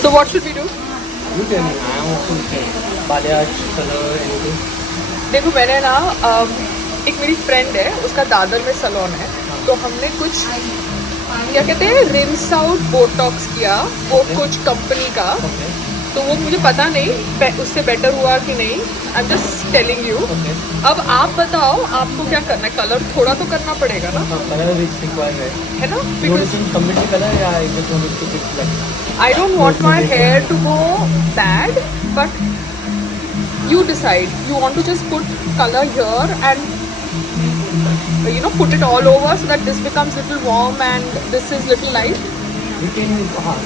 So what should we do? You tell me. I am also saying. Balayage, color, anything. देखो मैंने ना एक मेरी फ्रेंड है, उसका दादर में सैलून है, तो हमने कुछ क्या कहते हैं रिंस आउट बोटॉक्स किया, वो कुछ कंपनी का, Okay. तो वो मुझे पता नहीं उससे बेटर हुआ कि नहीं. I am just telling you. Okay. अब आप बताओ आपको क्या करना है. कलर थोड़ा तो करना पड़ेगा ना, Color which required है. है ना? You want because to change completely color या I just want it to be black? I don't want my hair to go bad, but you decide. You want to just put color here and put it all over so that this becomes little warm and this is little light. We can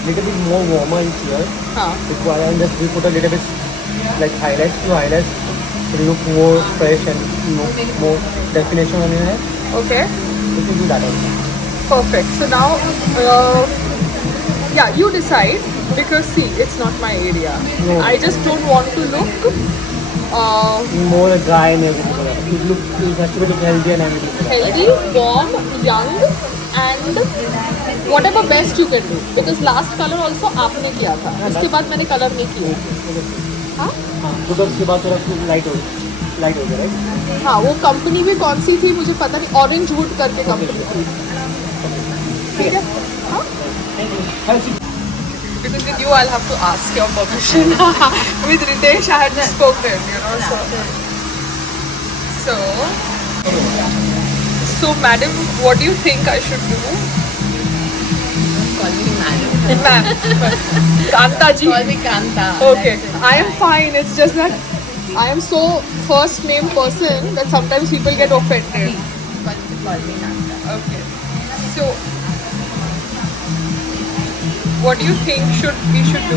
little bit more warmer is here. हाँ. Require and just we put a little bit like highlights to highlights to look more fresh and more definition on your hair. Okay. We can do that also. Perfect. So now, yeah, you decide because see, it's not my area. No. I just don't want to look More dry and everything. It has to be look healthy and everything. healthy, warm, young, and whatever best you can do. Because last color also आपने किया था. उसके बाद मैंने color नहीं किया. हाँ? हाँ, तो उसके बाद थोड़ा लाइट हो गया राइट. हाँ, वो कंपनी भी कौन सी थी मुझे पता नहीं. ऑरेंज वुड करके कंपनी थी. ठीक है? हाँ? Because with you, I'll have to ask your permission. With Ritesh, I had spoken, So, madam, what do you think I should do? Call me madam. Ma'am, Kanta ji. Call me Kanta. Okay, I am fine. It's just that I am so first name person that sometimes people get offended. Call me Kanta. Okay, so what do you think we should do?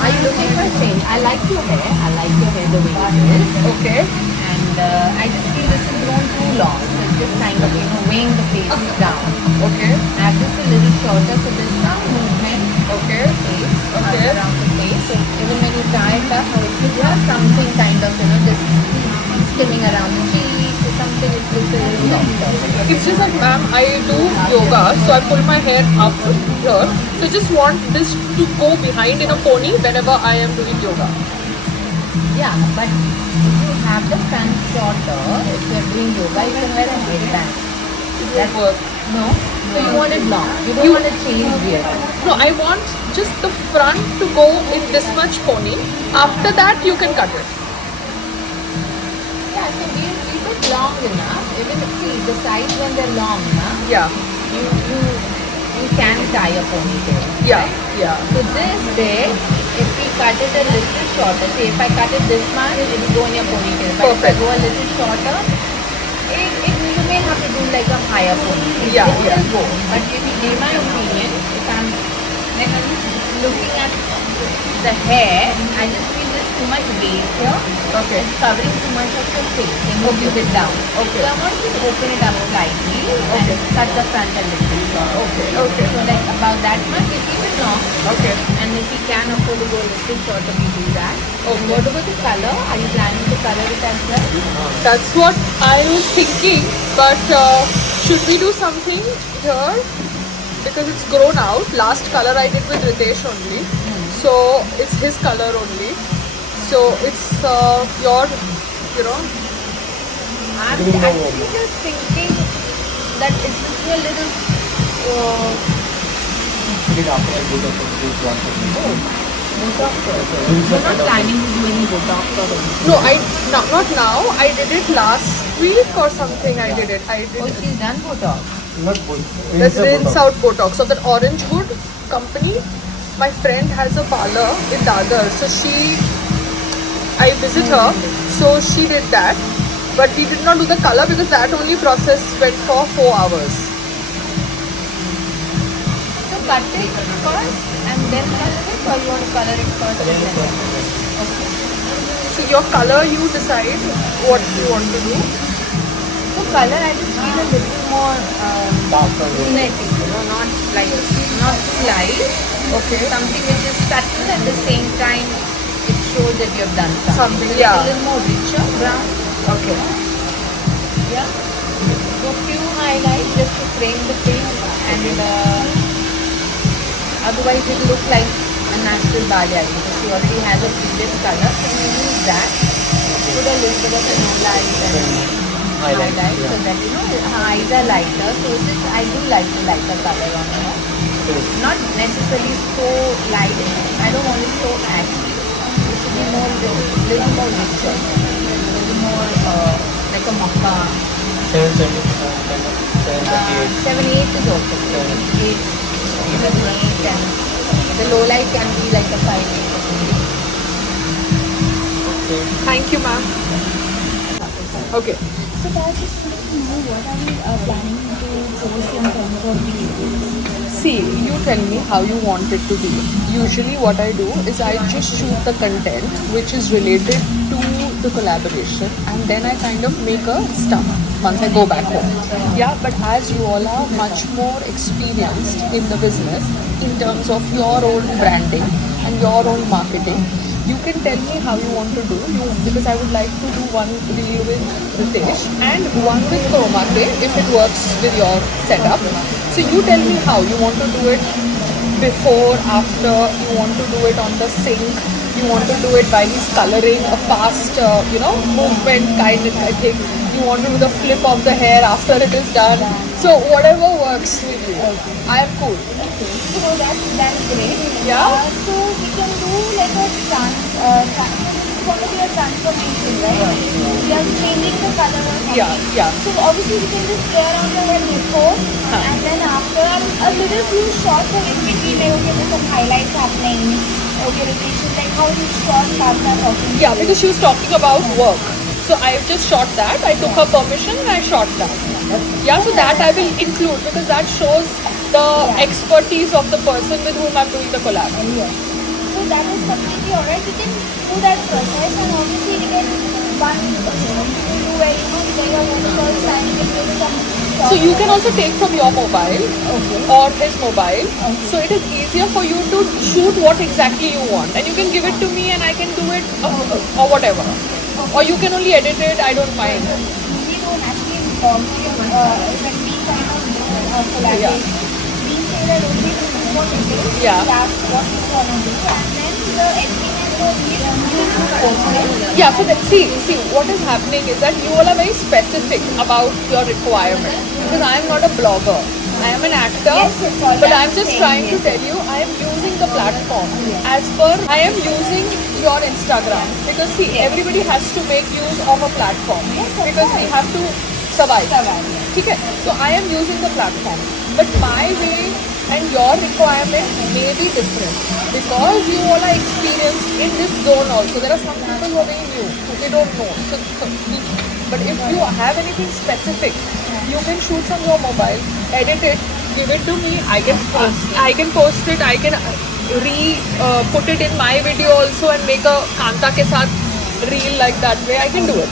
Are you looking for a change? I like your hair. I like your hair the way it is. Okay. And I just feel this has grown too long. So it's just kind of, weighing the faces down. Okay. I have this a little shorter so there's some movement Okay. face, Okay. around the face. So even when you tie it up, it should have something kind of, just skimming around the cheeks or something. It looks a little softer. It's just that, ma'am, I do yoga, so I pull my hair up here. So I just want this to go behind in a pony whenever I am doing yoga. Yeah, but if you have the front shorter, if you're doing yoga, you can wear a headband. That work. No? So you want it long. You don't want to change beard. No, I want just the front to go in this much pony. After that, you can cut it. Yeah, so we keep it long enough. Even if the sides when they're long enough, Yeah. you can tie a ponytail. Yeah. Yeah. So this bit, if we cut it a little shorter, say if I cut it this much, it will go in your ponytail. But Perfect. if I go a little shorter, you may have to do like a higher ponytail. Yeah, It yeah. will go. But in my opinion, if I'm looking at the hair, I just feel there's too much weight here. Okay. It's covering too much of your face. Can you keep it down? Okay. So I want to open it up slightly and cut the front a little short. Okay. Okay. So like about that much, we keep it long. Okay. And if we can afford to go a little shorter, we do that. Okay. And what about the color? Are you planning to color it as well? That's what I was thinking. But should we do something here? Because it's grown out. Last color I did with Ritesh only. So it's his color only. So it's your, I'm actually just thinking that it's just a little. Did after I go to this one. Botox. You're not planning to do any Botox or anything? No, not now. I did it last week or something. I did it. Oh, she's done Botox. Not good. There's rinse out Botox of that Orange Wood company. My friend has a parlor in Dadar, so I visit her, so she did that. But we did not do the color because that only process went for 4 hours. So cut it first and then color it, or you want to color it first and then? Okay. So your color, you decide what you want to do. So color, I just feel a little more brunette, not too light. Okay. Something which is subtle at the same time. It shows that you have done something. Something, So yeah. like a little more richer brown. Okay. Yeah. So few highlights just to frame the face and Otherwise, it look like a natural balayage because she already has a previous color. So you use that. Put a little bit of light and highlight yeah. so that her eyes are lighter. So I do like the lighter color on her. Yes. Not necessarily so light. I don't want it so ashy. It should be more little more richer, little more like a maca. 778. 7-8 is also good. 8, even 8 and the low light can be like a 5-8. Thank you, ma'am. Okay. So guys, just wanted to know what are you planning to post in terms of videos? See, you tell me how you want it to be. Usually what I do is I just shoot the content which is related to the collaboration, and then I kind of make a stuff once I go back home. Yeah, but as you all are much more experienced in the business in terms of your own branding and your own marketing, you can tell me how you want to do. Because I would like to do one reel with Ritesh and one with Chroma Key if it works with your setup. So you tell me how you want to do it, before, after, you want to do it on the sync, you want to do it while he's coloring, a fast, movement kind of thing. You want to do the flip of the hair after it is done. So whatever works with you. I am cool. So that's great. Yeah. So we can do like a it's going to be a transformation, right? We are changing the color or something. Yeah. So obviously we can just play around the hair before and then after a little few shots of in between, like okay, there's some highlights happening. Okay, rotation, like how you shot Kavna talking. Yeah, because she was talking about work. So I just shot that. I took her permission and I shot that. Yeah, so that I will include because that shows the expertise of the person with whom I'm doing the collab. Yes. So that is completely alright. We can do that process and obviously we can one do where there are workshops and we can take some shots. So you can also take from your mobile or his mobile. So it is easier for you to shoot what exactly you want. And you can give it to me and I can do it or whatever. Or you can only edit it, I don't mind. We don't actually when we kind of collaborate, we say that okay, this is what it is. Yeah. That's what we want to do and then the editing and the you post it. Yeah, so see, what is happening is that you all are very specific about your requirement. Because I am not a blogger. I am an actor, Yes, it's all but that I'm just same, trying to yes. tell you I am using the platform as per I am using your Instagram. Because see, everybody has to make use of a platform Yes, of because we course. have to survive. Survive, Okay? So I am using the platform, but my way and your requirement may be different because you all are experienced in this zone also. There are some people who are very new, they don't know. But if you have anything specific, you can shoot from your mobile, edit it, give it to me. I can post it. I can put it in my video also and make a Kanta ke saath reel like that way. I can do it.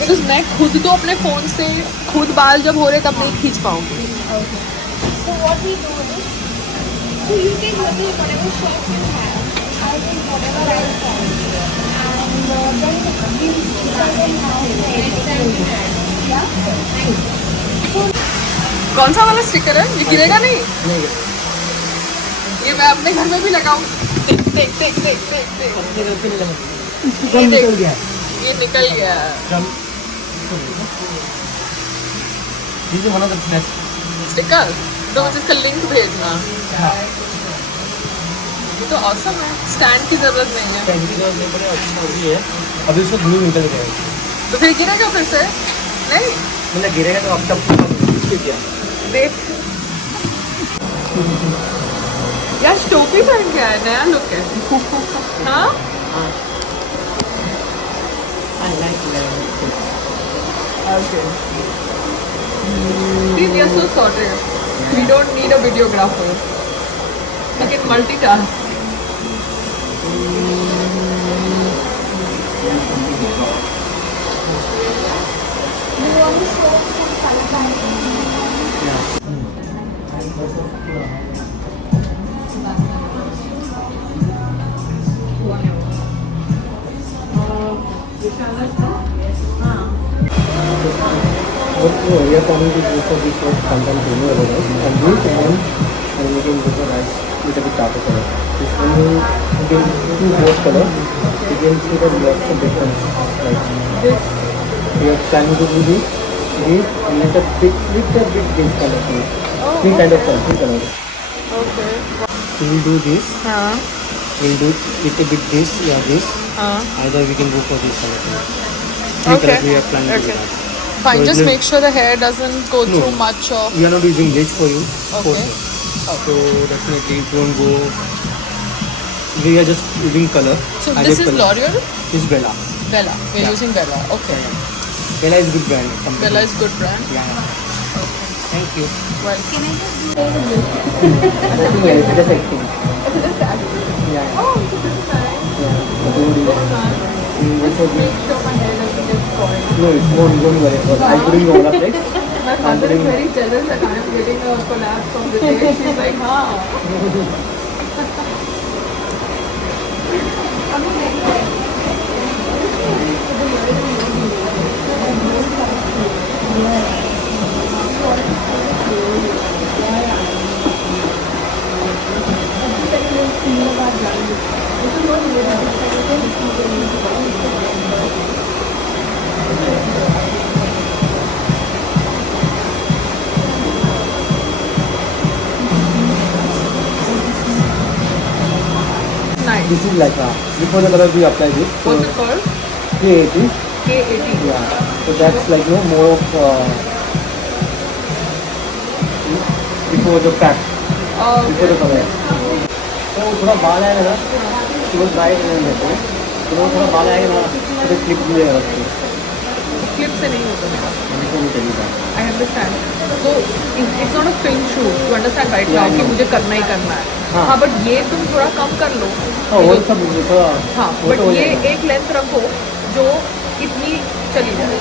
Because मैं खुद तो अपने phone से खुद बाल जब हो रहे तब नहीं खींच पाऊंगी. So what we do is, so you take whatever shots you have, I take whatever I can, and then we decide on how to edit. Yeah? कौन सा वाला स्टिकर है? ये गिरेगा नहीं? ये मैं अपने घर में भी लगाऊं. देख. ये निकल गया. ये निकल गया. This is one of the best. Sticker तो मुझे इसका लिंक भेजना. ये तो awesome है. स्टैंड की जरूरत नहीं है. पेन की जरूरत नहीं पड़े, अच्छा भी है. अभी उसको ग्लू निकल गया है. तो फिर गिरेगा फिर से? नहीं. मतलब गिरेगा तो अब तक ठीक है. देख. यार टोपी पहन के आया, नया लुक है. हाँ? I like it. Okay. See, we are so sorted. We don't need a videographer. We can multitask. Do you want to show some color? We are planning to go for this content video otherwise, and we can animation with the rights. darker color. This when you can see both color, you can see the lots of difference. Like This. we are trying to do this, and little bit this color. Oh, Three kind of okay. color, three colors. Okay. So we'll do this. हाँ We'll do little bit this, yeah, this. हाँ. Either we can go for this color. Three Okay. colors we are planning to do Okay. that. Fine. So Just it will- make sure the hair doesn't go No. through much of. We are not using bleach for you. Okay. So definitely it won't go. We are just using color. So Either this is color. L'Oreal. This is Bella. Bella. We're Yeah. using Bella. Okay. Bella is good brand. company. Bella is good brand. Yeah. Thank you. Well. Can I just do Nothing else. Just acting. Yeah. Oh, so this is nice. Yeah. So don't do that. Just make sure my hair doesn't get spoiled. No, it won't. Don't worry. I'm putting all of this. My mother is very jealous that I am getting a collab from the day. She's like, हाँ. Nice. This is like before the color we apply this. So What's it called? K80. K80. Yeah. So that's like more of before the pack. Before the color. तो थोड़ा बाल आएगा ना तो वो bright नहीं रहते हैं तो वो थोड़ा बाल आएगा ना तो क्लिप भी रहेगा उसको Clip से नहीं होता मेरा. हमको नहीं चाहिए था I understand. So it's not a film shoot. You understand right now Yeah, I कि know. मुझे करना ही करना है. हाँ. हाँ, but ये तुम थोड़ा कम कर लो. हाँ वो सब थोड़ा हाँ, वो but तो हो ये जाएगा एक लेंथ रखो जो इतनी चली जाए.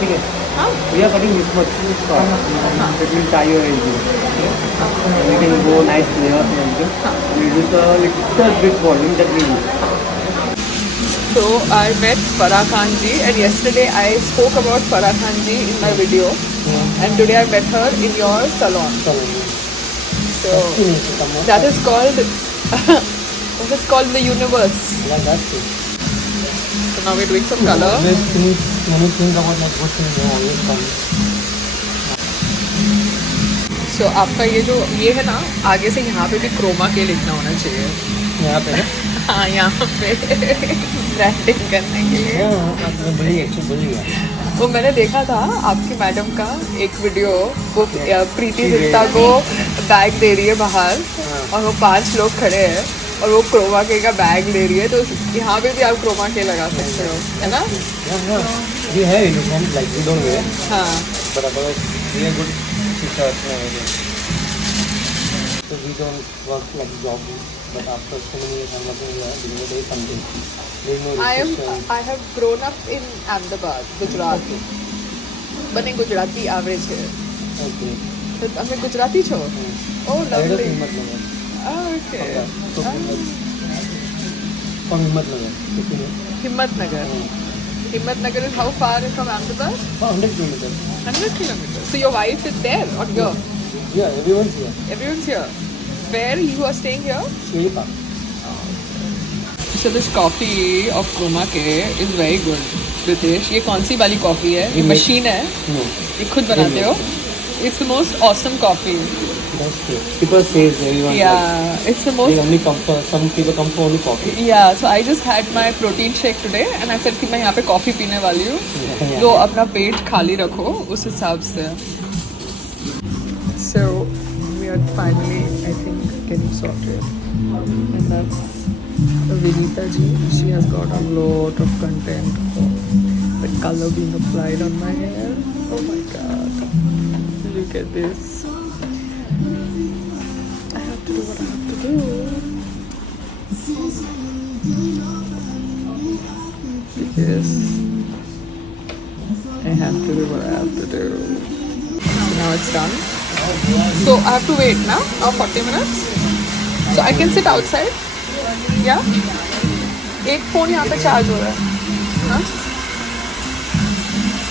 ठीक है हाँ. we are cutting this much it will tie your hair we can go nice layers and everything we use a little bit volume that we use So I met Farah Khan ji, and yesterday I spoke about Farah Khan ji in my video, and today I met her in your salon. So that is called that is called the universe. yeah that's it So now we're doing some color. always think about like good things always come So आपका ये जो ये है ना आगे से यहाँ पे भी क्रोमा के लिखना होना चाहिए. यहाँ पे ना हाँ यहाँ पे ब्रांडिंग करने के लिए. आपने बोली एक्चुअली बोली वो मैंने देखा था आपकी मैडम का एक वीडियो. वो प्रीति जी, जिंटा को बैग दे रही है बाहर और वो 5 लोग खड़े हैं और वो क्रोमा के का बैग ले रही है. तो यहाँ पे भी आप क्रोमा के लगा सकते हो, है ना? we have uniform like we don't wear हाँ. but otherwise we are good t-shirts and everything so we don't work like job but after so many years I'm working here there is something there is no restriction I have grown up in Ahmedabad, Gujarat. મને ગુજરાતી આવડે છે. okay તો તમે ગુજરાતી છો? Oh, I lovely. Himmatnagar Oh, okay. from Himmatnagar Himmatnagar. Himmatnagar is how far from Ahmedabad? 100 kilometers 100 kilometers. So your wife is there or here? yeah everyone's here Everyone's here. Where you are staying here? Shri Park So this coffee of Chroma K is very good. Ritesh, ये कौन सी वाली coffee है? ये ये machine है? no ये खुद बनाते हो? It's the most awesome coffee. that's true people says everyone like, Yeah, it's the they most. only come for some people come for only coffee Yeah, so I just had my protein shake today and I said कि मैं यहाँ पे coffee पीने वाली हूँ. Yeah. तो अपना पेट खाली रखो उस हिसाब से. So we are finally, I think, getting sorted, and that's Vinita ji. She has got a lot of content for the color being applied on my hair. Oh my god! Look at this. I have to do what I have to do. Because I have to do what I have to do. So now it's done. So I have to wait now 40 minutes. So I can sit outside. Yeah. एक phone यहाँ पे charge हो रहा है. हाँ?